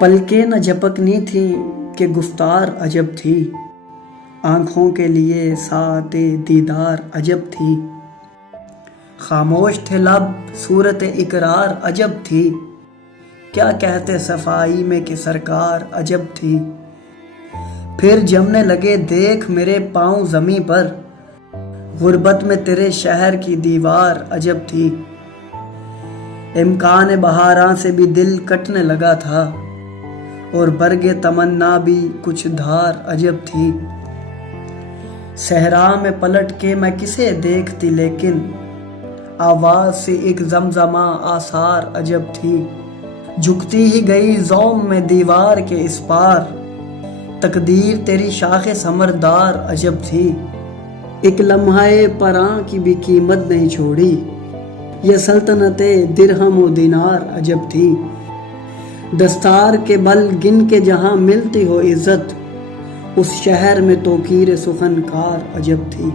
پلکیں نہ جھپکنی تھیں کہ گفتار عجب تھی، آنکھوں کے لیے ساعت دیدار عجب تھی۔ خاموش تھے لب صورت اقرار عجب تھی، کیا کہتے صفائی میں کہ سرکار عجب تھی۔ پھر جمنے لگے دیکھ میرے پاؤں زمیں پر، غربت میں تیرے شہر کی دیوار عجب تھی۔ امکان بہاراں سے بھی دل کٹنے لگا تھا، اور برگ تمنا بھی کچھ دھار عجب تھی۔ صحرا میں پلٹ کے میں کسے دیکھتی، لیکن آواز سے ایک زمزمہ آثار عجب تھی۔ جھکتی ہی گئی زوم میں دیوار کے اس پار، تقدیر تیری شاخ ثمردار عجب تھی۔ ایک لمحہ پراں کی بھی قیمت نہیں چھوڑی، یہ سلطنت درہم و دینار عجب تھی۔ دستار کے بل گن کے جہاں ملتی ہو عزت، اس شہر میں توقیر سخن کار عجب تھی۔